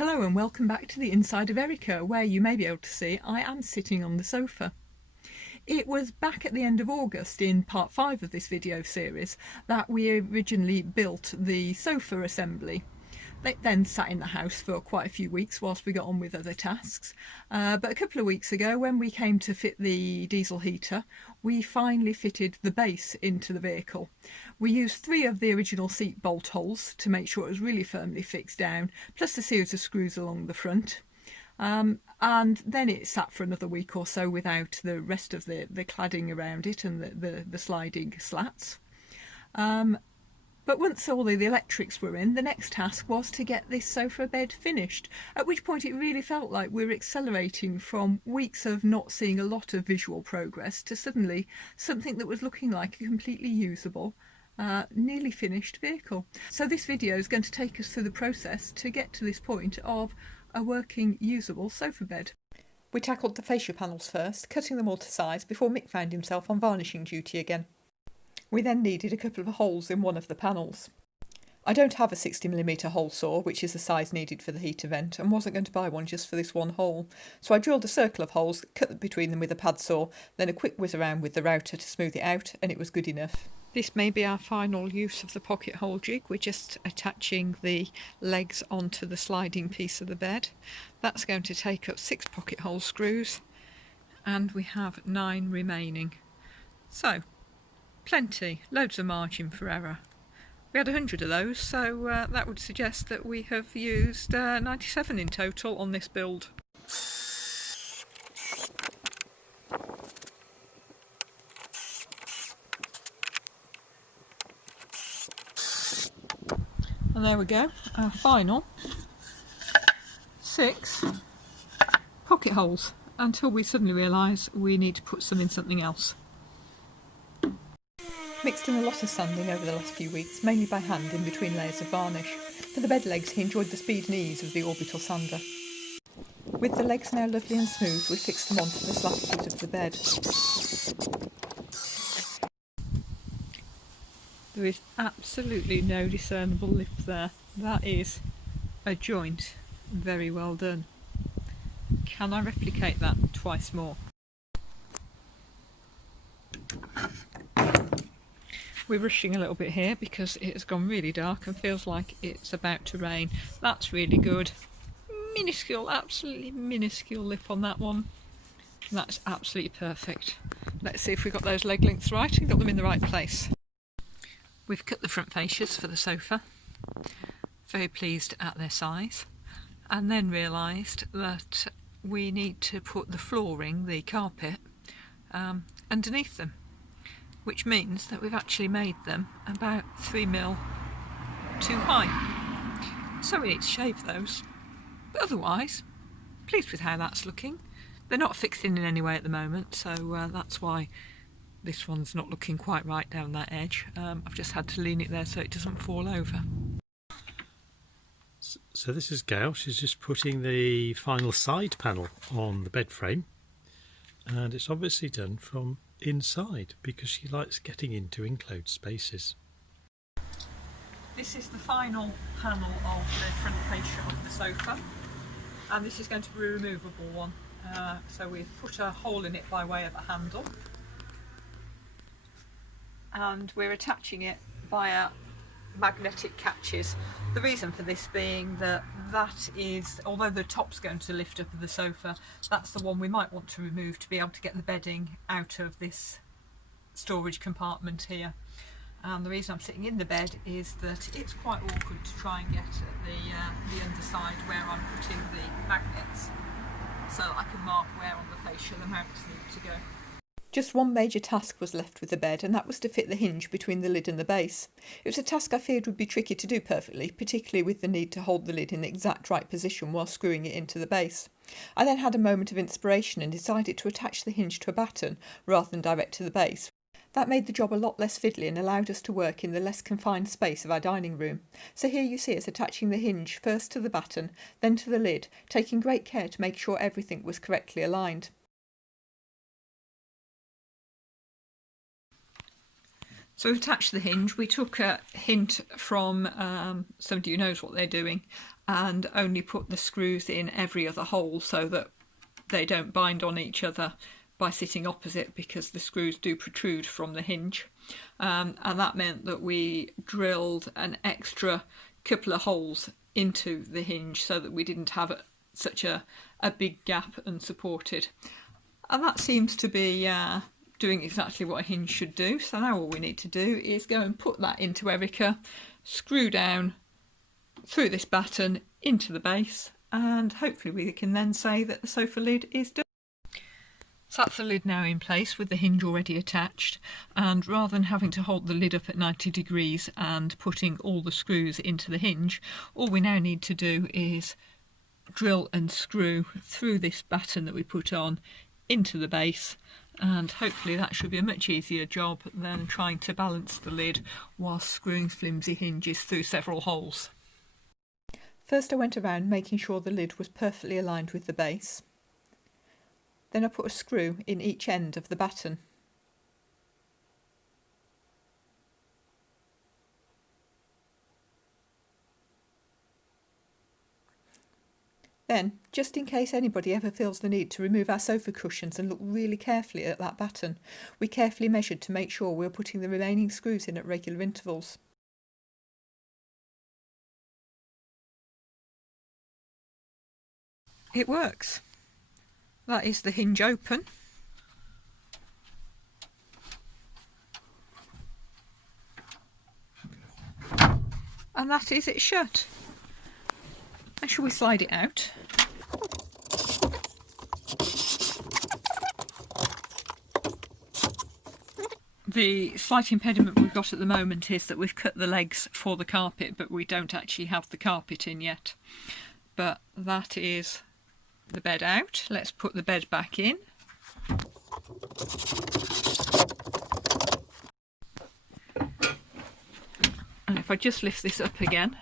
Hello and welcome back to the inside of Erica, where you may be able to see I am sitting on the sofa. It was back at the end of August in part 5 of this video series that we originally built the sofa assembly. It then sat in the house for quite a few weeks whilst we got on with other tasks. But a couple of weeks ago, when we came to fit the diesel heater, we finally fitted the base into the vehicle. We used 3 of the original seat bolt holes to make sure it was really firmly fixed down, plus a series of screws along the front. And then it sat for another week or so without the rest of the cladding around it and the sliding slats. But once all the electrics were in, the next task was to get this sofa bed finished, at which point it really felt like we were accelerating from weeks of not seeing a lot of visual progress to suddenly something that was looking like a completely usable, nearly finished vehicle. So this video is going to take us through the process to get to this point of a working, usable sofa bed. We tackled the fascia panels first, cutting them all to size before Mick found himself on varnishing duty again. We then needed a couple of holes in one of the panels. I don't have a 60mm hole saw, which is the size needed for the heater vent, and wasn't going to buy one just for this one hole. So I drilled a circle of holes, cut between them with a pad saw, then a quick whiz around with the router to smooth it out, and it was good enough. This may be our final use of the pocket hole jig. We're just attaching the legs onto the sliding piece of the bed. That's going to take up 6 pocket hole screws, and we have 9 remaining. So, plenty, loads of margin for error. We had 100 of those, so that would suggest that we have used 97 in total on this build. And there we go, our final 6 pocket holes, until we suddenly realise we need to put some in something else. Mixed in a lot of sanding over the last few weeks, mainly by hand in between layers of varnish. For the bed legs, he enjoyed the speed and ease of the orbital sander. With the legs now lovely and smooth, we fixed them onto the slatted foot of the bed. There is absolutely no discernible lip there. That is a joint. Very well done. Can I replicate that twice more? We're rushing a little bit here because it has gone really dark and feels like it's about to rain. That's really good. Minuscule, absolutely minuscule lip on that one. That's absolutely perfect. Let's see if we got those leg lengths right and got them in the right place. We've cut the front fascias for the sofa. Very pleased at their size. And then realised that we need to put the flooring, the carpet, underneath them, which means that we've actually made them about 3mm too high. So we need to shave those. But otherwise, pleased with how that's looking. They're not fixed in any way at the moment, so that's why this one's not looking quite right down that edge. I've just had to lean it there so it doesn't fall over. So this is Gail. She's just putting the final side panel on the bed frame, and it's obviously done from inside because she likes getting into enclosed spaces. This is the final panel of the front fascia of the sofa, and this is going to be a removable one. So we've put a hole in it by way of a handle, and we're attaching it via magnetic catches. The reason for this being that is, although the top's going to lift up of the sofa, that's the one we might want to remove to be able to get the bedding out of this storage compartment here. And the reason I'm sitting in the bed is that it's quite awkward to try and get at the underside where I'm putting the magnets, so that I can mark where on the fascia the mounts need to go. Just one major task was left with the bed, and that was to fit the hinge between the lid and the base. It was a task I feared would be tricky to do perfectly, particularly with the need to hold the lid in the exact right position while screwing it into the base. I then had a moment of inspiration and decided to attach the hinge to a batten rather than direct to the base. That made the job a lot less fiddly and allowed us to work in the less confined space of our dining room. So here you see us attaching the hinge first to the batten, then to the lid, taking great care to make sure everything was correctly aligned. So we've attached the hinge. We took a hint from somebody who knows what they're doing and only put the screws in every other hole so that they don't bind on each other by sitting opposite, because the screws do protrude from the hinge. And that meant that we drilled an extra couple of holes into the hinge so that we didn't have such a big gap unsupported. And that seems to be doing exactly what a hinge should do. So now all we need to do is go and put that into Erica, screw down through this batten into the base, and hopefully we can then say that the sofa lid is done. So that's the lid now in place with the hinge already attached, and rather than having to hold the lid up at 90 degrees and putting all the screws into the hinge, all we now need to do is drill and screw through this batten that we put on into the base, and hopefully that should be a much easier job than trying to balance the lid whilst screwing flimsy hinges through several holes. First I went around making sure the lid was perfectly aligned with the base. Then I put a screw in each end of the batten. Then, just in case anybody ever feels the need to remove our sofa cushions and look really carefully at that batten, we carefully measured to make sure we were putting the remaining screws in at regular intervals. It works. That is the hinge open. And that is it shut. Now shall we slide it out? The slight impediment we've got at the moment is that we've cut the legs for the carpet, but we don't actually have the carpet in yet. But that is the bed out. Let's put the bed back in. And if I just lift this up again,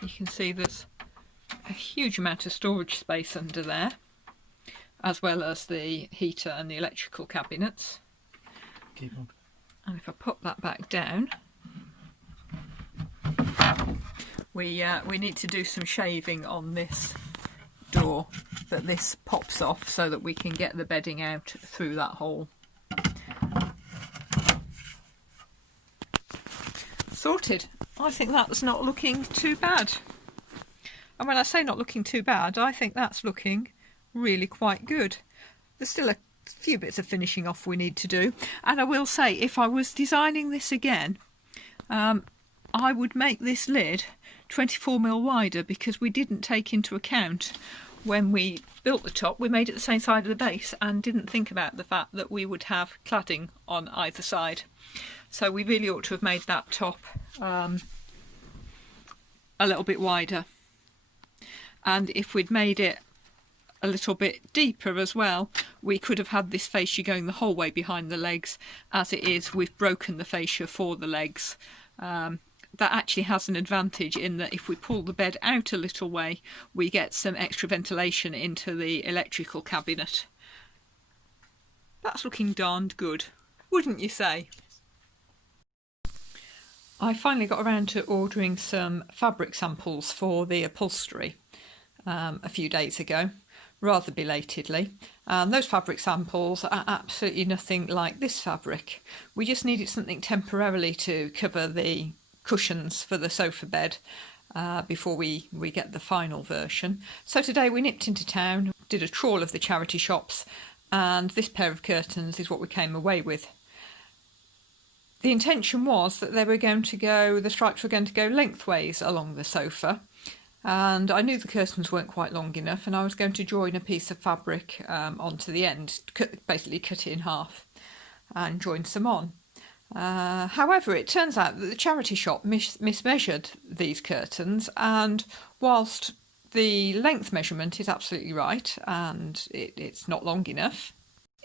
you can see there's a huge amount of storage space under there, as well as the heater and the electrical cabinets. Keep on. And if I put that back down, we need to do some shaving on this door, but this pops off so that we can get the bedding out through that hole. Sorted. I think that's not looking too bad. And when I say not looking too bad, I think that's looking really quite good. There's still a few bits of finishing off we need to do, and I will say, if I was designing this again, I would make this lid 24mm wider, because we didn't take into account when we built the top, we made it the same side of the base and didn't think about the fact that we would have cladding on either side. So we really ought to have made that top a little bit wider. And if we'd made it a little bit deeper as well, we could have had this fascia going the whole way behind the legs. As it is, we've broken the fascia for the legs. That actually has an advantage in that if we pull the bed out a little way, we get some extra ventilation into the electrical cabinet. That's looking darned good, wouldn't you say? I finally got around to ordering some fabric samples for the upholstery a few days ago, rather belatedly. Those fabric samples are absolutely nothing like this fabric. We just needed something temporarily to cover the cushions for the sofa bed before we get the final version. So today we nipped into town, did a trawl of the charity shops, and this pair of curtains is what we came away with. The intention was that the stripes were going to go lengthways along the sofa, and I knew the curtains weren't quite long enough, and I was going to join a piece of fabric onto the end, basically cut it in half and join some on. However, it turns out that the charity shop mismeasured these curtains, and whilst the length measurement is absolutely right and it's not long enough,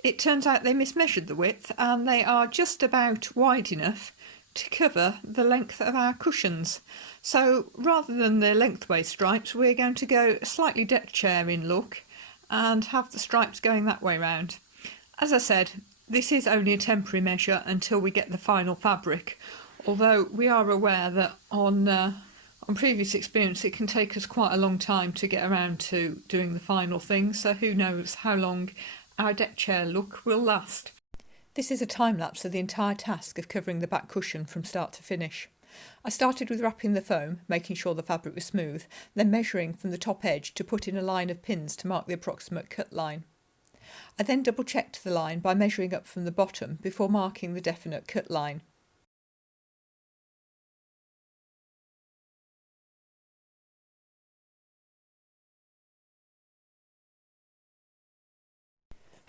it turns out they mismeasured the width, and they are just about wide enough to cover the length of our cushions. So rather than the lengthways stripes, we're going to go slightly deck chair in look and have the stripes going that way round. As I said, this is only a temporary measure until we get the final fabric, although we are aware that on On previous experience, it can take us quite a long time to get around to doing the final thing, so who knows how long our deck chair look will last. This is a time lapse of the entire task of covering the back cushion from start to finish. I started with wrapping the foam, making sure the fabric was smooth, then measuring from the top edge to put in a line of pins to mark the approximate cut line. I then double-checked the line by measuring up from the bottom before marking the definite cut line.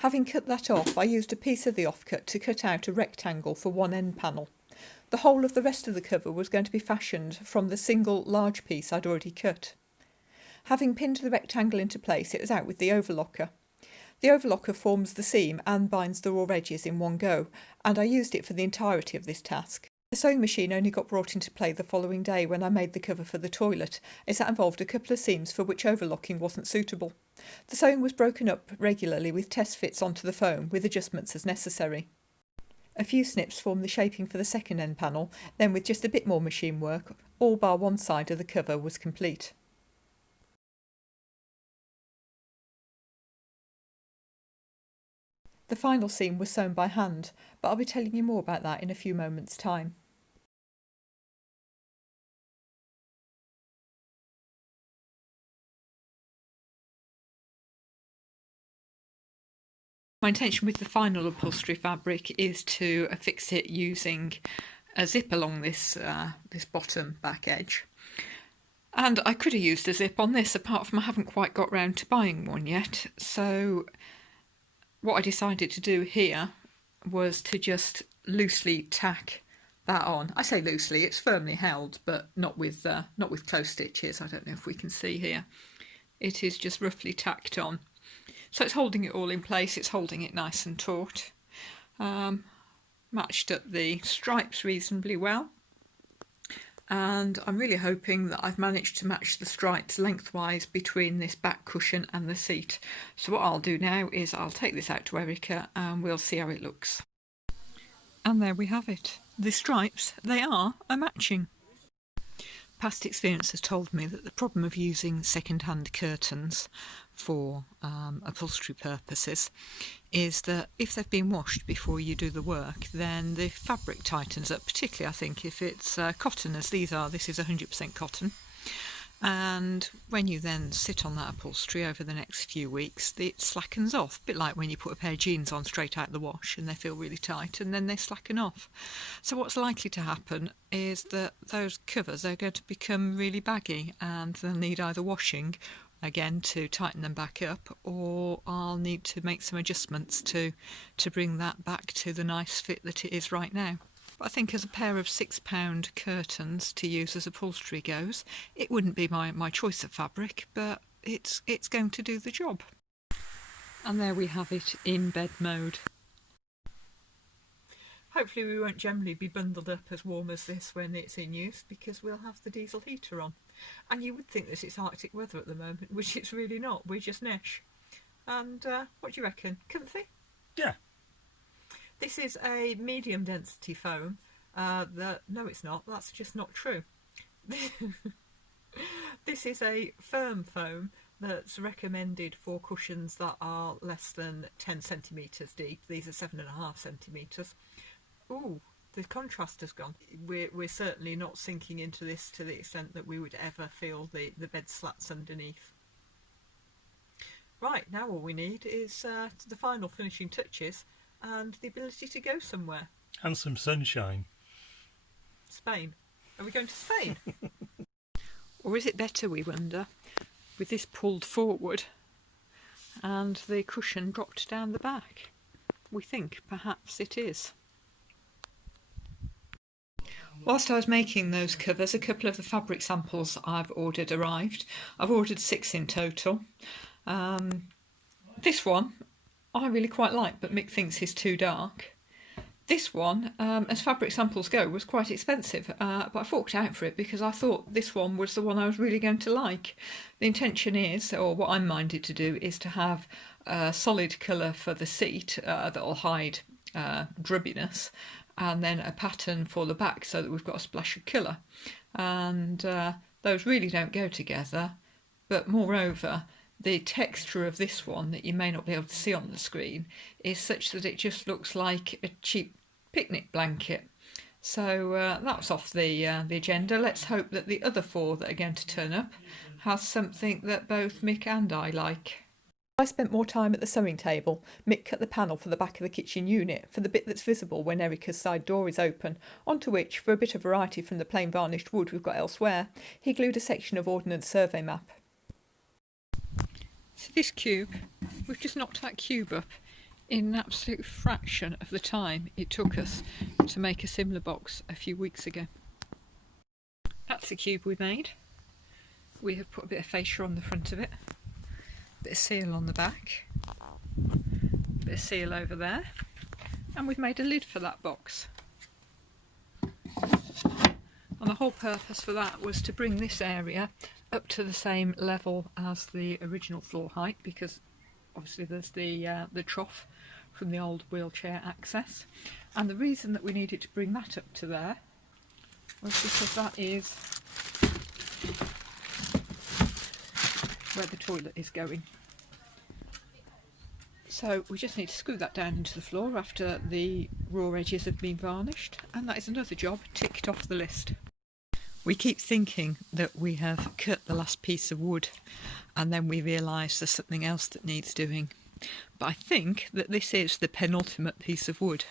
Having cut that off, I used a piece of the offcut to cut out a rectangle for one end panel. The whole of the rest of the cover was going to be fashioned from the single large piece I'd already cut. Having pinned the rectangle into place, it was out with the overlocker. The overlocker forms the seam and binds the raw edges in one go, and I used it for the entirety of this task. The sewing machine only got brought into play the following day when I made the cover for the toilet, as that involved a couple of seams for which overlocking wasn't suitable. The sewing was broken up regularly with test fits onto the foam, with adjustments as necessary. A few snips formed the shaping for the second end panel, then with just a bit more machine work, all bar one side of the cover was complete. The final seam was sewn by hand, but I'll be telling you more about that in a few moments' time. My intention with the final upholstery fabric is to affix it using a zip along this bottom back edge. And I could have used a zip on this, apart from I haven't quite got round to buying one yet, so what I decided to do here was to just loosely tack that on. I say loosely, it's firmly held, but not with close stitches. I don't know if we can see here. It is just roughly tacked on. So it's holding it all in place, it's holding it nice and taut. Matched up the stripes reasonably well. And I'm really hoping that I've managed to match the stripes lengthwise between this back cushion and the seat. So what I'll do now is I'll take this out to Erica and we'll see how it looks. And there we have it. The stripes, they are a matching. Past experience has told me that the problem of using second-hand curtains for upholstery purposes is that if they've been washed before you do the work, then the fabric tightens up, particularly I think if it's cotton, as these are. This is 100% cotton. And when you then sit on that upholstery over the next few weeks, it slackens off, a bit like when you put a pair of jeans on straight out the wash and they feel really tight and then they slacken off. So what's likely to happen is that those covers are going to become really baggy and they'll need either washing again to tighten them back up, or I'll need to make some adjustments to bring that back to the nice fit that it is right now. But I think as a pair of £6 curtains to use as upholstery goes, it wouldn't be my choice of fabric, but it's going to do the job. And there we have it in bed mode. Hopefully we won't generally be bundled up as warm as this when it's in use, because we'll have the diesel heater on. And you would think that it's Arctic weather at the moment, which it's really not. We're just nesh. And what do you reckon? Comfy? Yeah. This is a medium density foam. No, it's not. That's just not true. This is a firm foam that's recommended for cushions that are less than 10 centimetres deep. These are 7.5 centimetres. Ooh, the contrast has gone. We're certainly not sinking into this to the extent that we would ever feel the bed slats underneath. Right, now all we need is the final finishing touches and the ability to go somewhere. And some sunshine. Spain. Are we going to Spain? Or is it better, we wonder, with this pulled forward and the cushion dropped down the back? We think perhaps it is. Whilst I was making those covers, a couple of the fabric samples I've ordered arrived. I've ordered 6 in total. This one I really quite like, but Mick thinks is too dark. This one, as fabric samples go, was quite expensive, but I forked out for it because I thought this one was the one I was really going to like. The intention is, or what I'm minded to do, is to have a solid colour for the seat that'll hide drubbiness, and then a pattern for the back so that we've got a splash of colour. And Those really don't go together, but moreover, the texture of this one that you may not be able to see on the screen is such that it just looks like a cheap picnic blanket. So that's off the agenda. Let's hope that the other 4 that are going to turn up has something that both Mick and I like. I spent more time at the sewing table. Mick cut the panel for the back of the kitchen unit, for the bit that's visible when Erica's side door is open, onto which, for a bit of variety from the plain varnished wood we've got elsewhere, he glued a section of Ordnance Survey map. So this cube, we've just knocked that cube up in an absolute fraction of the time it took us to make a similar box a few weeks ago. That's the cube we made. We have put a bit of fascia on the front of it, a bit of seal on the back, a bit of seal over there, and we've made a lid for that box. And the whole purpose for that was to bring this area up to the same level as the original floor height, because obviously there's the trough from the old wheelchair access, and the reason that we needed to bring that up to there was because that is where the toilet is going. So we just need to screw that down into the floor after the raw edges have been varnished, and that is another job ticked off the list. We keep thinking that we have cut the last piece of wood, and then we realise there's something else that needs doing. But I think that this is the penultimate piece of wood,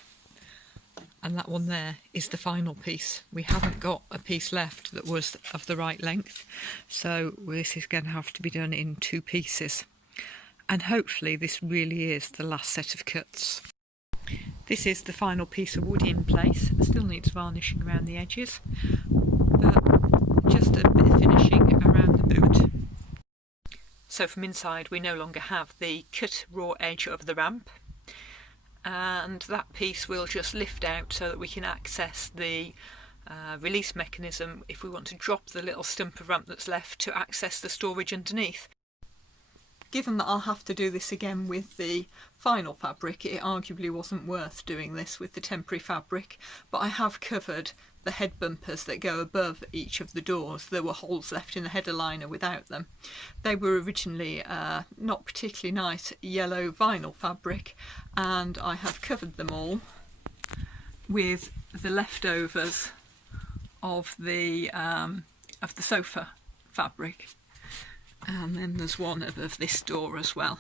and that one there is the final piece. We haven't got a piece left that was of the right length, so this is going to have to be done in 2 pieces. And hopefully this really is the last set of cuts. This is the final piece of wood in place. It still needs varnishing around the edges, but just a bit of finishing around the boot. So from inside we no longer have the cut raw edge of the ramp, and that piece will just lift out so that we can access the release mechanism if we want to drop the little stump of ramp that's left to access the storage underneath. Given that I'll have to do this again with the final fabric, it arguably wasn't worth doing this with the temporary fabric, but I have covered the head bumpers that go above each of the doors. There were holes left in the header liner without them. They were originally not particularly nice yellow vinyl fabric, and I have covered them all with the leftovers of the sofa fabric. And then there's one above this door as well.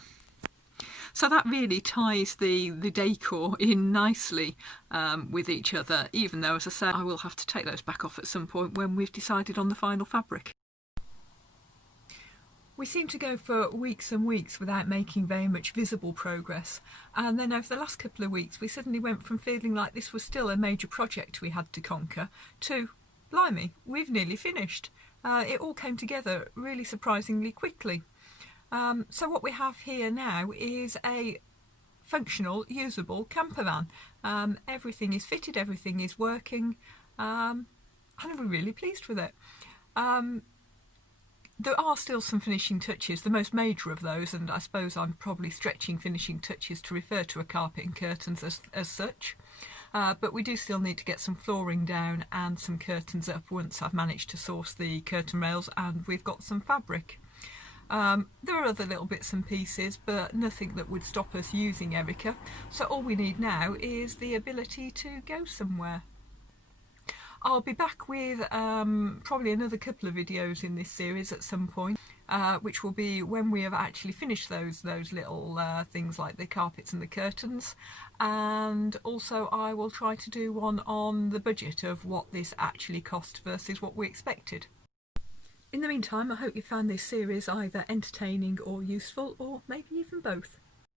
So that really ties the decor in nicely with each other, even though, as I said, I will have to take those back off at some point when we've decided on the final fabric. We seem to go for weeks and weeks without making very much visible progress, and then over the last couple of weeks we suddenly went from feeling like this was still a major project we had to conquer to, blimey, we've nearly finished. It all came together really surprisingly quickly. So what we have here now is a functional, usable camper van. Everything is fitted, everything is working, and we're really pleased with it. There are still some finishing touches, the most major of those, and I suppose I'm probably stretching finishing touches to refer to a carpet and curtains as such. But we do still need to get some flooring down and some curtains up once I've managed to source the curtain rails and we've got some fabric. There are other little bits and pieces, but nothing that would stop us using Erica. So all we need now is the ability to go somewhere. I'll be back with probably another couple of videos in this series at some point, which will be when we have actually finished those little things like the carpets and the curtains, and also I will try to do one on the budget of what this actually cost versus what we expected. In the meantime, I hope you found this series either entertaining or useful, or maybe even both.